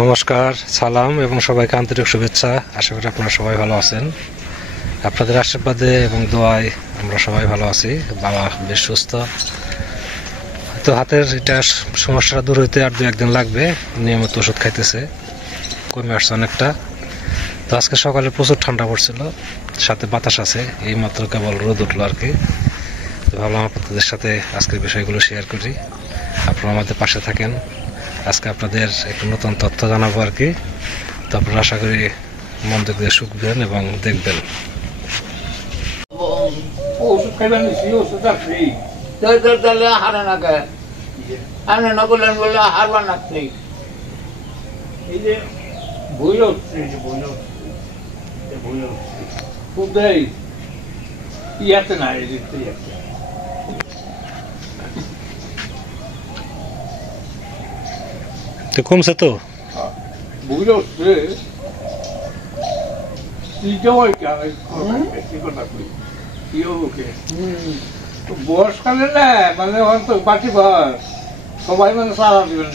নমস্কার, সালাম এবং সবাইকে আন্তরিক শুভেচ্ছা। আশা করি আপনারা সবাই ভালো আছেন। আপনাদের আশীর্বাদে এবং দোয়ায় আমরা সবাই ভালো আছি। বাবা বেশ সুস্থ, তো হাতের এটা সমস্যাটা দূর হইতে আর 2-1 দিন লাগবে। নিয়মিত ওষুধ খাইতেছে, কমে আসছে অনেকটা। তো আজকে সকালে প্রচুর ঠান্ডা পড়ছিল, সাথে বাতাস আছে, এই মাত্র কেবল রোদ উঠলো আর কি। তো ভাবলাম আপনাদের সাথে আজকের বিষয়গুলো শেয়ার করি, আপনারা আমাদের পাশে থাকেন। আজকে আপনাদের একটু নতুন তথ্য জানাবো আর কি। তো আপনারা আশা করি মন দিয়ে শুনবেন এবং দেখবেন। ওষুধ খাইবেন, ওষুধ আছে তাহলে হারে না কে হারে না করলেন বলে হারবার নাকি। এই যে বই হচ্ছে, বই হচ্ছে, বই হচ্ছে খুব দেয় ইয়াতে না দেখতে যাচ্ছে। তো কমছে তো বই হচ্ছে বয়সকালে না মানে হয়তো বাকি ঘর সবাই মানে সারা দিবেন।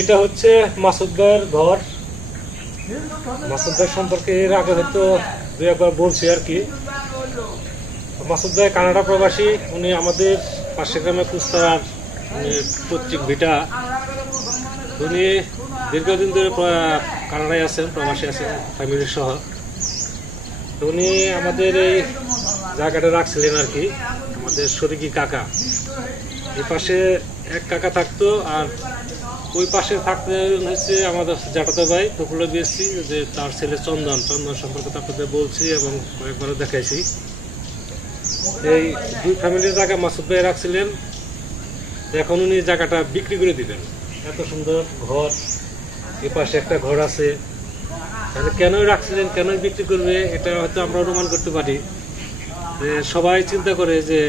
এটা হচ্ছে মাসুদ ভাইয়ের ঘর। মাসুদ ভাই সম্পর্কে এর আগে হয়তো 2-1 বার বলছি আর কি। মাসুদ ভাই কানাডা প্রবাসী, উনি আমাদের পাশের গ্রামে কুস্তার পৈতৃক ভিটা। উনি দীর্ঘদিন ধরে কানাডায় আছেন, প্রবাসী আছেন ফ্যামিলি সহ। তো উনি আমাদের এই জায়গাটা রাখছিলেন আর কি, আমাদের শরিকি কাকা। এই পাশে এক কাকা থাকতো, আর ওই পাশে থাকতে হচ্ছে আমাদের জ্যাঠাতো ভাই তপুলা বিএসসি, যে তার ছেলে চন্দন সম্পর্কে তো আপনাদের বলছি এবং কয়েকবারও দেখাইছি। এই 2 ফ্যামিলির জায়গা মাসুদ ভাই রাখছিলেন। এখন উনি জায়গাটা বিক্রি করে দিবেন। এত সুন্দর ঘর, এ পাশে একটা ঘর আছে, তাহলে কেন রাখছিলেন, কেন বিক্রি করবে, এটা হয়তো আমরা অনুমান করতে পারি। সবাই চিন্তা করে যে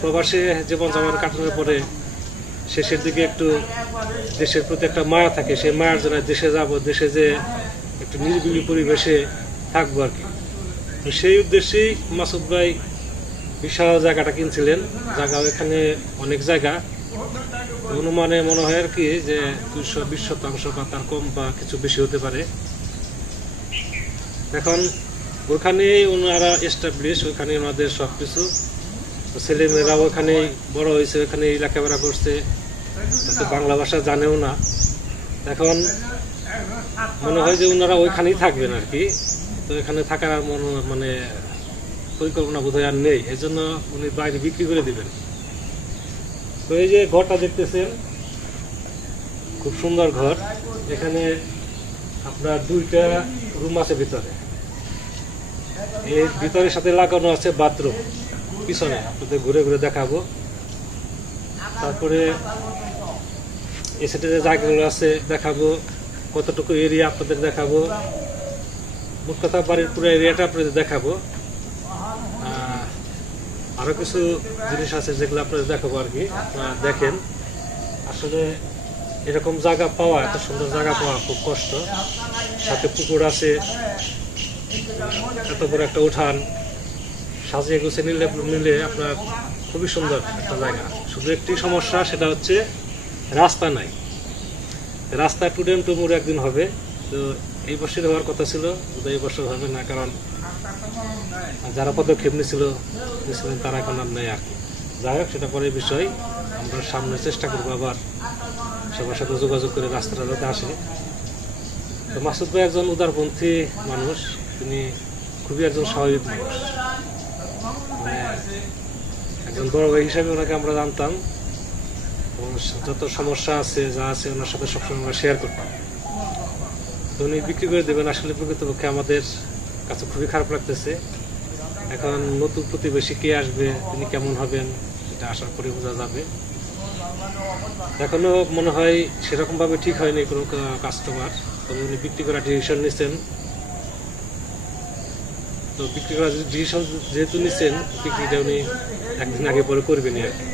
প্রবাসে জীবন যাপন কাটানোর পরে শেষের দিকে একটু দেশের প্রতি একটা মায়া থাকে, সেই মায়ার জন্য দেশে যাব, দেশে যে একটু নিরিবিলি পরিবেশে থাকবো আর কি। তো সেই উদ্দেশ্যেই মাসুদ ভাই বিশাল জায়গাটা কিনছিলেন। জায়গা এখানে অনেক জায়গা, অনুমানে মনে হয় আর কি যে 220 শতাংশ বা তার কম বা কিছু বেশি হতে পারে। এখন ওখানে ওনারা এস্টাবলিশ, ওখানে ওনাদের সবকিছু, ছেলে মেয়েরাও ওখানে বড় হয়েছে, ওখানে লেখাপড়া করছে, বাংলা ভাষা জানেও না। এখন মনে হয় যে ওনারা ওইখানেই থাকবেন আর কি। তো এখানে থাকার মানে পরিকল্পনা বোধহয় আর নেই, এই জন্য উনি বাইরে বিক্রি করে দিবেন। তো এই যে ঘরটা দেখতেছেন, খুব সুন্দর ঘর। এখানে আপনার 2টা রুম আছে ভিতরে, এর ভিতরের সাথে লাগানো আছে বাথরুম পিছনে, আপনাদের ঘুরে ঘুরে দেখাবো। তারপরে এই সাইডে যে জায়গাগুলো আছে দেখাবো, কতটুকু এরিয়া আপনাদের দেখাবো। মোট কথা বাড়ির পুরো এরিয়াটা আপনাদের দেখাবো। আরো কিছু জিনিস আছে যেগুলো আপনাদের দেখাবো আর কি, আপনারা দেখেন। আসলে এরকম জায়গা পাওয়া, এত সুন্দর জায়গা পাওয়া খুব কষ্ট। সাথে পুকুর আছে, এত বড় একটা উঠান, সাজিয়ে গুছিয়ে নিলে আপনার খুবই সুন্দর একটা জায়গা। শুধু একটি সমস্যা, সেটা হচ্ছে রাস্তা নাই। রাস্তা টুডেম টুমুর একদিন হবে। তো এই বছর হওয়ার কথা ছিল, এই বছর হবে না, কারণ যারা পদক্ষেপ নিয়েছিলেন তারা এখন আর নেই আর কি। যাই হোক, সেটা পরে বিষয়। আমরা সামনে চেষ্টা করবো আবার সবার সাথে যোগাযোগ করে রাস্তাটা যাতে আসে। তো মাসুদ ভাই একজন উদারপন্থী মানুষ, তিনি খুবই একজন স্বাভাবিক মানুষ, মানে একজন বড় ভাই হিসাবে ওনাকে আমরা জানতাম। যত সমস্যা আছে যা আছে ওনার সাথে সবসময় আমরা শেয়ার করতাম। তো উনি বিক্রি করে দেবেন, আসলে প্রকৃতপক্ষে আমাদের কাছে খুবই খারাপ লাগতেছে। এখন নতুন প্রতিবেশী কে আসবে, তিনি কেমন হবেন, এটা আশা করি বোঝা যাবে। এখনো মনে হয় সেরকম ভাবে ঠিক হয়নি কোনো কাস্টমার, তবে উনি বিক্রি করার ডিসিশন নিচ্ছেন। তো বিক্রি করার ডিসিশন যেহেতু নিচ্ছেন, বিক্রিটা উনি একদিন আগে পরে করবেন আর কি।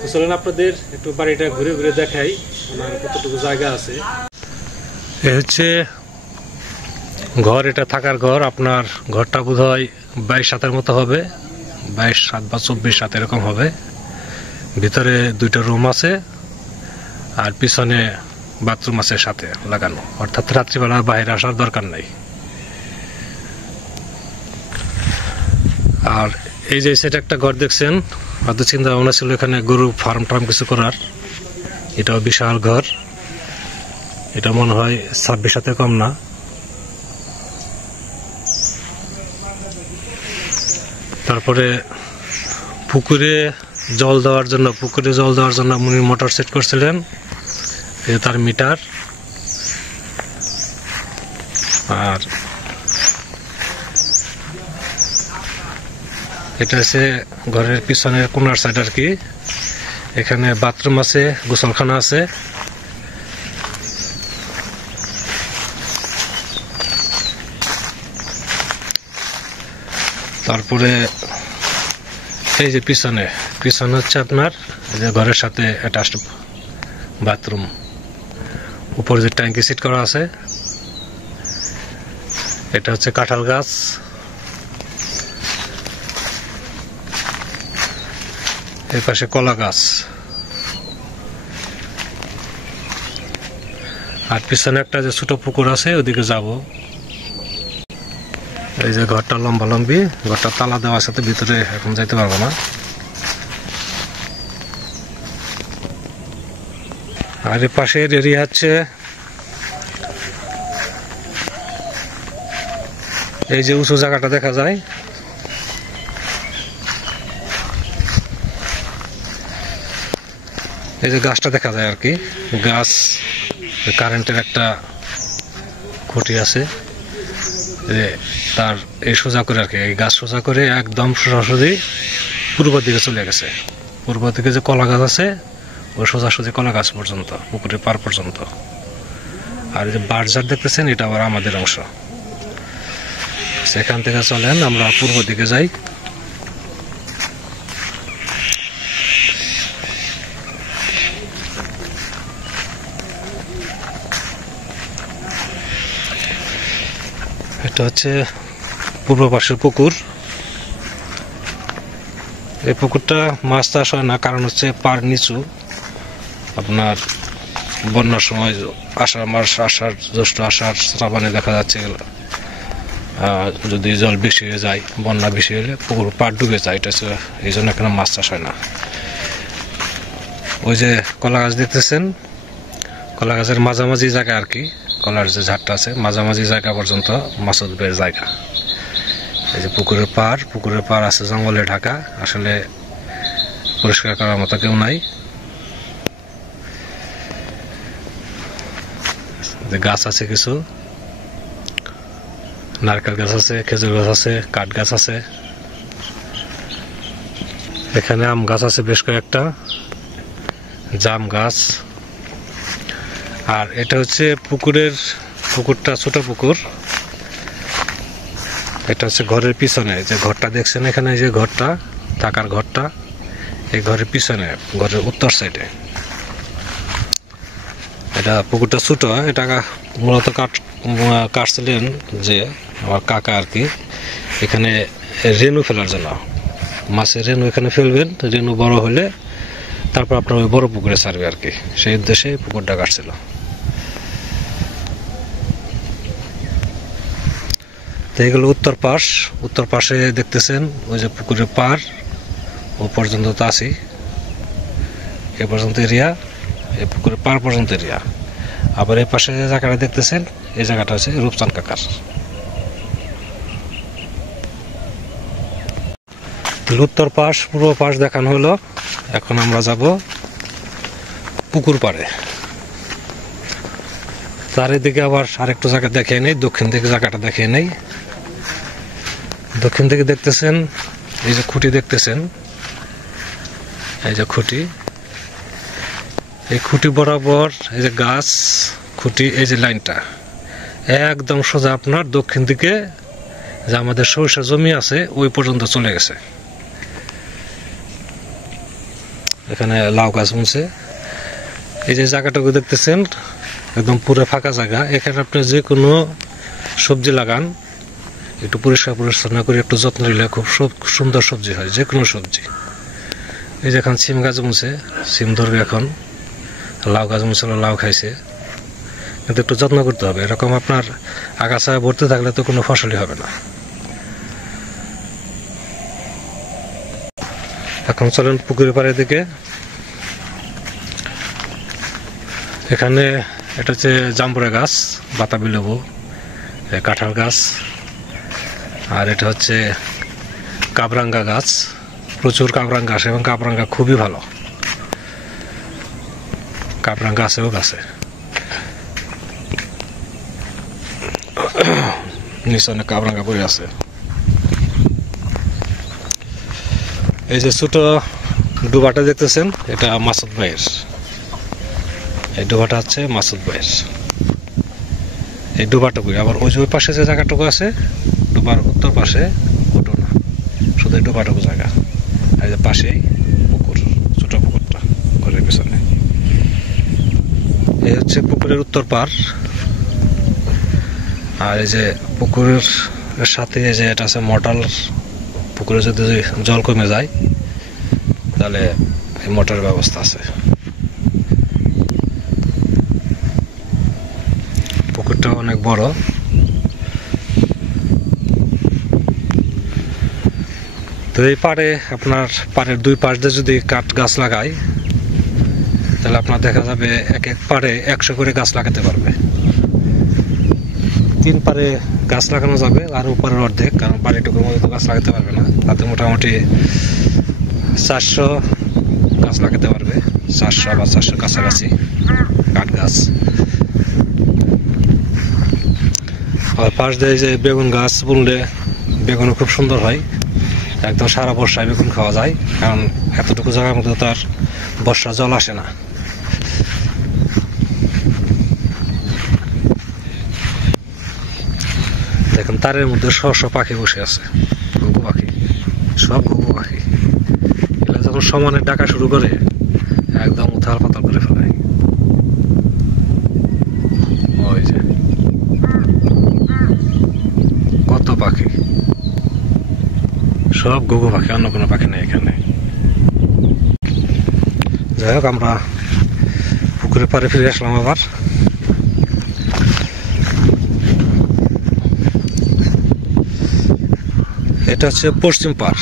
তো চলেন আপনাদের একটু বাড়িটা ঘুরে ঘুরে দেখাই, ওনার কতটুকু জায়গা আছে। এ হচ্ছে ঘর, এটা থাকার ঘর। আপনার ঘরটা বোধহয় 22-7 মতো হবে, 22-7 বা 24-7 এরকম হবে। ভিতরে 2টা রুম আছে আর পিছনে বাথরুম আছে সাথে লাগানো, অর্থাৎ রাত্রিবেলা বাইরে আসার দরকার নাই। আর এই যে সেটা একটা ঘর দেখছেন, হয়তো চিন্তা ভাবনা ছিল এখানে গরু ফার্ম টার্ম কিছু করার। এটাও বিশাল ঘর, এটা মনে হয় 26 কম না। তারপরে পুকুরে জল দেওয়ার জন্য উনি মোটর সেট করছিলেন, এই তার মিটার। আর এটা হচ্ছে ঘরের পিছনের কোনার সাইড আর কি। এখানে বাথরুম আছে, গোসলখানা আছে। তারপরে এই যে পিছনে হচ্ছে আপনার এই যে ঘরের সাথে অ্যাটাচড বাথরুম। উপরে যে ট্যাঙ্কি সেট করা আছে, এটা হচ্ছে কাঁঠাল গাছ। এর পাশে কলা গাছ। আর পিছনে একটা যে ছোট পুকুর আছে, ওদিকে যাব। এই যে ঘরটা লম্বালম্বি, ঘরটা তালা দেওয়ার সাথে ভিতরে এখন যাইতে পারবো না। আর এর পাশের এরিয়া হচ্ছে এই যে উঁচু জায়গাটা দেখা যায়, এই যে গাছটা দেখা যায় আর কি। গাছ, কারেন্টের একটা খুঁটি আছে, তার এই সোজা করে আর কি, এই গাছ সোজা করে একদম সোজাসুজি পূর্ব দিকে চলে গেছে। পূর্ব দিকে যে কলা গাছ আছে, ওই সোজাসুজি কলা গাছ পর্যন্ত, পুকুরের পার পর্যন্ত। আর এই যে বারজার দেখতেছেন, এটা আবার আমাদের অংশ। সেখান থেকে চলেন আমরা পূর্ব দিকে যাই। এটা হচ্ছে পূর্ব পাশের পুকুর। এই পুকুরটা মাছ চাষ হয় না, কারণ হচ্ছে পার নিচু। আপনার বন্যার সময় আষাঢ় মাস, আষাঢ় জ্যৈষ্ঠ আষাঢ় শ্রাবণে দেখা যাচ্ছে যদি জল বেশি হয়ে যায়, বন্যা বেশি হলে পুকুর পার ডুবে যায়। এটা হচ্ছে এই জন্য এখানে মাছ চাষ হয় না। ওই যে কলা গাছ দেখতেছেন, কলা গাছের মাঝামাঝি জায়গা আর কি, কলার যে ঝাড়টা আছে মাঝামাঝি জায়গা পর্যন্ত মাসুদ ভাইয়ের জায়গা। এই যে পুকুরের পার আছে জঙ্গলে ঢাকা, আসলে পরিষ্কার করার মতো কেউ নাই। গাছ আছে কিছু, নারকেল গাছ আছে, খেজুর গাছ আছে, কাঠ গাছ আছে। এখানে আম গাছ আছে বেশ কয়েকটা, জাম গাছ। আর এটা হচ্ছে পুকুরটা ছোট পুকুর। এটা হচ্ছে ঘরের পিছনে যে ঘরটা দেখছেন এখানে, যে ঘরটা থাকার ঘরটা, এই ঘরের পিছনে, ঘরের উত্তর সাইডে। এটা পুকুরটা ছোট, এটা মূলত কাটছিলেন যে আমার কাকা আর কি, এখানে রেনু ফেলার জন্য। মাছের রেনু এখানে ফেলবেন, রেনু বড় হলে তারপর আপনার ওই বড় পুকুরে ছাড়বে আর কি, সেই উদ্দেশ্যে পুকুরটা কাটছিল। তো এগুলো উত্তর পাশে দেখতেছেন ওই যে পুকুরের পার, ও পর্যন্ত তো আছি, এ পর্যন্ত এরিয়া, এই পুকুরের পার পর্যন্ত এরিয়া। আবার এই পাশে যে জায়গাটা দেখতেছেন, এই জায়গাটা হচ্ছে রূপচান কাকার। উত্তর পাশ পূর্ব পাশ দেখানো হলো, এখন আমরা যাব পুকুর পাড়ে। চারিদিকে আবার আরেকটু জায়গা দেখিয়ে নেই, দক্ষিণ দিকে জায়গাটা দেখিয়ে নেই। দক্ষিণ দিকে দেখতেছেন এই যে খুঁটি দেখতেছেন, এই যে খুঁটি, এই খুঁটি বরাবর এই যে গাছ খুঁটি, এই যে লাইনটা একদম সোজা আপনার দক্ষিণ দিকে যে আমাদের সরিষা জমি আছে ওই পর্যন্ত চলে গেছে। এখানে লাউ গাছ বুনছে। এই যে জায়গাটুকু দেখতেছেন, একদম পুরো ফাঁকা জায়গা। এখানে আপনি যে কোনো সবজি লাগান, একটু পরিষ্কার পরিচ্ছন্ন করে একটু যত্ন নিলে খুব সুন্দর সবজি হয়, যে কোনো সবজি। এই যে এখন সিম গাছ মুছে, সিম ধরবে এখন। লাউ গাছ মুছল, লাউ খাইছে। কিন্তু একটু যত্ন করতে হবে। এরকম আপনার আগাছা ভর্তি থাকলে তো কোনো ফসলই হবে না। এখন চলেন পুকুরের পাড়ের দিকে। এখানে এটা হচ্ছে জাম্বুরা গাছ, বাতাবি লেবু, কাঁঠাল গাছ, আর এটা হচ্ছে কাবরাঙ্গা গাছ। প্রচুর কাবরাঙ্গা আসে এবং কাবরাঙ্গা খুবই ভালো। কাবরাঙ্গা আছেও গাছে, নিচে অনেক কাবরাঙ্গা পড়ে আছে। এই যে ছোট ডুবাটা দেখতেছেন, এটা মাসুদ ভাইয়ের। এই ডুবাটা হচ্ছে মাসুদ ভাইয়ের। এই ডুবাটুকু আবার ওই যে ওই পাশে যে জায়গাটুকু আছে, ডুবার উত্তর পাশে ওটো না, শুধু এই ডুবাটুকু জায়গা। এই যে পাশেই পুকুর, ছোট পুকুরটা ঘরের পিছনে। এই হচ্ছে পুকুরের উত্তর পার। আর এই যে পুকুরের সাথে এই যে এটা আছে মোটর। পুকুরে যদি জল কমে যায় তাহলে এই মোটরের ব্যবস্থা আছে। পুকুরটা অনেক বড়। তো এই পাড়ে আপনার পাড়ের দুই পাশ দিয়ে যদি কাঠ গাছ লাগায় তাহলে আপনার দেখা যাবে এক এক পাড়ে 100 করে গাছ লাগাতে পারবে। 3 পাড়ে গাছ লাগানো যাবে, আর উপরের অর্ধেক, কারণ বাড়িটুকুর মধ্যে তো গাছ লাগাতে পারবে না। তাতে মোটামুটি 400 গাছ লাগাতে পারবে, 400 বা 400 কাছাকাছি কাঠ গাছ। আর পাশ দিয়ে যে বেগুন গাছ বুনলে বেগুনও খুব সুন্দর হয়। একদম সারা বর্ষায় বেগুন খাওয়া যায়, কারণ এতটুকু জায়গার মধ্যে তো আর বর্ষা জল আসে না। দেখেন তারের মধ্যে শো পাখি বসে আছে, ঘুঘু পাখি, সব ঘুঘু পাখি। এগুলো যখন সমানে ডাকা শুরু করে একদম উথাল পাতাল করে ফেলে। ওই যে কত পাখি, সব ঘুঘু পাখি, অন্য কোনো পাখি নেই এখানে। যাই হোক, আমরা পুকুরের পাড়ে ফিরে আসলাম আবার। এটা হচ্ছে পশ্চিম পাড়।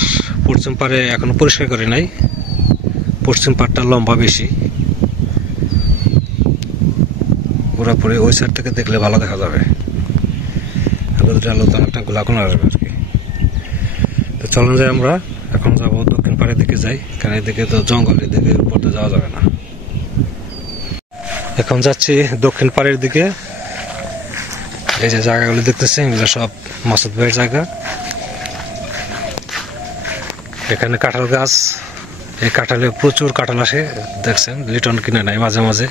পশ্চিম পাড়ে এখনো পরিষ্কার করে নাই। পশ্চিম পাড়টা লম্বা বেশি, পুরোপুরি ওই সাইড থেকে দেখলে ভালো দেখা যাবে। অনেকটা গোলাগুন আসবে আর কি। তো চলুন যাই, আমরা এখন যাবো দক্ষিণ পাড়ের দিকে যাই, কারণ এদিকে তো জঙ্গল, এদিকে উপর দিয়ে যাওয়া যাবে না। এখন যাচ্ছি দক্ষিণ পাড়ের দিকে। এই যে জায়গাগুলো দেখতেছেন, এগুলো সব মাসুদ ভাইয়ের জায়গা। এখানে কাঁঠাল গাছ, এই কাঁঠালে প্রচুর কাঁঠাল আসে, দেখছেন লিটন কিনে নেয় মাঝে মাঝে,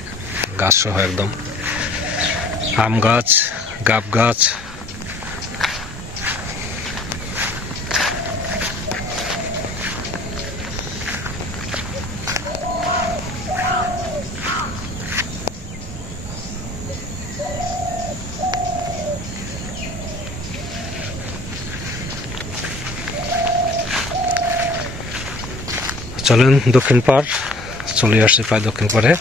গাছ সহ একদম। আম গাছ, গাব গাছ, চলেন দক্ষিণ পাড়, চলে আসছি প্রায় দক্ষিণ পাড়ে।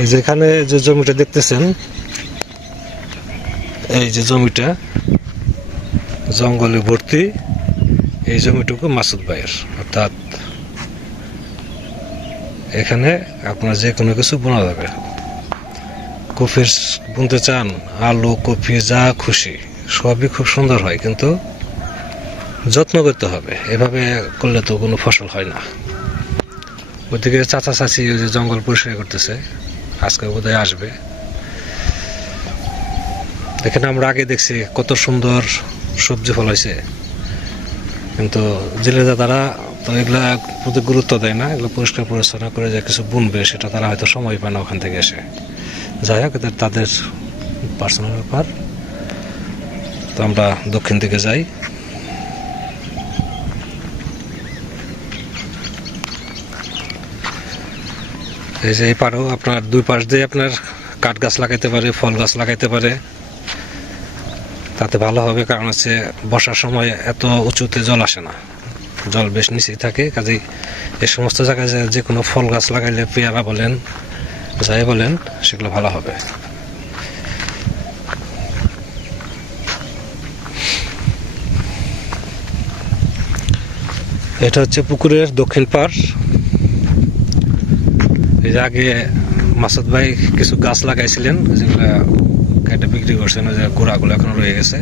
এই যেখানে যে জমিটা দেখতেছেন, এই যে জমিটা জঙ্গলে ভর্তি, এই জমিটুকু মাসুদ ভাইয়ের। অর্থাৎ এখানে আপনার যে কোনো কিছু বোনা যাবে। কফি বুনতে চান, আলু, কফি, যা খুশি সবই খুব সুন্দর হয়, কিন্তু যত্ন করতে হবে। এভাবে করলে তো কোনো ফসল হয় না। ওইদিকে চাচা চাচি ওই যে জঙ্গল পরিষ্কার করতেছে, আজকে বোধহয় আসবে। এখানে আমরা আগে দেখছি কত সুন্দর সবজি ফল হয়েছে, কিন্তু জেলেরা তারা তো এগুলা প্রতি গুরুত্ব দেয় না, এগুলো পরিষ্কার পরিচ্ছন্ন করে যে কিছু বুনবে সেটা তারা হয়তো সময় পায় না ওখান থেকে এসে। যাই হোক, তাদের পার্সোনাল ব্যাপার। তো আমরা দক্ষিণ দিকে যাই। এই যে এই পাড়ও আপনার দুই পাশ দিয়ে আপনার কাঠ গাছ লাগাইতে পারে, ফল গাছ লাগাইতে পারে, তাতে ভালো হবে। কারণ হচ্ছে বর্ষার সময় এত উঁচুতে জল আসে না, জল বেশ নিচেই থাকে। কাজেই এই সমস্ত জায়গায় যে কোনো ফল গাছ লাগাইলে, পেয়ারা বলেন যাই বলেন, সেগুলো ভালো হবে। এটা হচ্ছে পুকুরের দক্ষিণ পাড়। এই যে আগে মাসুদ ভাই কিছু গাছ লাগাইছিলেন, যেগুলো কেটে বিক্রি করছেন, ওই যে গোড়াগুলো এখনো রয়ে গেছে।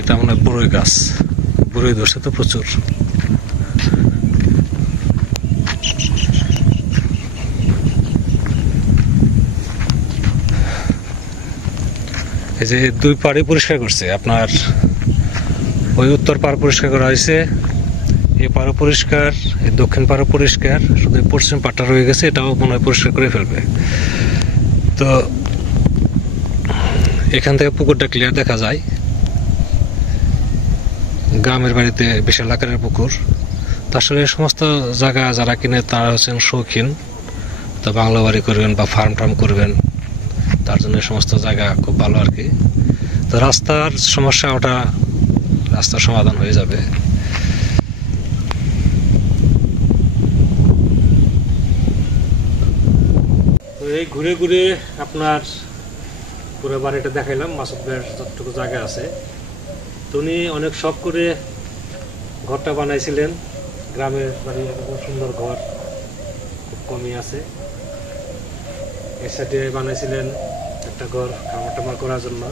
এটা মনে হয় বড়ই গাছ, বড়ই ধরছে তো প্রচুর। এই যে দুই পাড়ে পরিষ্কার করছে, আপনার ওই উত্তর পাড় পরিষ্কার করা হয়েছে, এই পাড়ও পরিষ্কার, এই দক্ষিণ পাড়ও পরিষ্কার, শুধু পশ্চিম পাড়টা রয়ে গেছে, এটাও মনে হয় পরিষ্কার করে ফেলবে। তো এখান থেকে পুকুরটা ক্লিয়ার দেখা যায়। গ্রামের বাড়িতে বিশাল আকারের পুকুর। তো আসলে এই সমস্ত জায়গা যারা কিনে তারা হচ্ছেন শৌখিন। তো বাংলা বাড়ি করবেন বা ফার্ম টার্ম করবেন, তার জন্য এই সমস্ত জায়গা খুব ভালো আর কি। তো রাস্তার সমস্যা, ওটা রাস্তার সমাধান হয়ে যাবে। তো এই ঘুরে ঘুরে আপনার পুরো বাড়িটা দেখাইলাম, মাসুদ ভাইয়ের যতটুকু জায়গা আছে। তো উনি অনেক শখ করে ঘরটা বানাইছিলেন। গ্রামের বাড়ি, এরকম সুন্দর ঘর খুব কমই আছে। এর সাথে বানাইছিলেন একটা ঘর খামার টামার করার জন্য।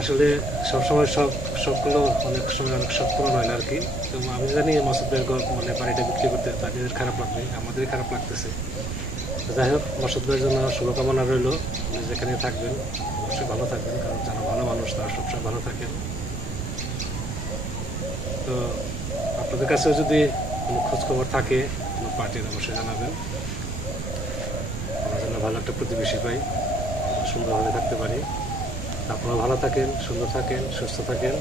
আসলে সবসময় শখগুলো অনেক সময় অনেক শখ পূরণ হয় না আর কি। তো আমি জানি মাসুদ ভাইয়ের ঘর মানে বাড়িটা বিক্রি করতে তাদের খারাপ লাগবে, আমাদের খারাপ লাগতেছে। যাই হোক, মাসুদ ভাইয়ের জন্য শুভকামনা রইল। যেখানে থাকবেন অবশ্যই ভালো থাকবেন, কারণ যারা ভালো মানুষ তারা সবসময় ভালো থাকেন। তো আপনাদের কাছেও যদি কোনো খোঁজখবর থাকে, কোনো পার্টির, অবশ্যই জানাবেন। আমরা যেন ভালো একটা প্রতিবেশী পাই, সুন্দরভাবে থাকতে পারি। আপনারা ভালো থাকেন, সুন্দর থাকেন, সুস্থ থাকেন।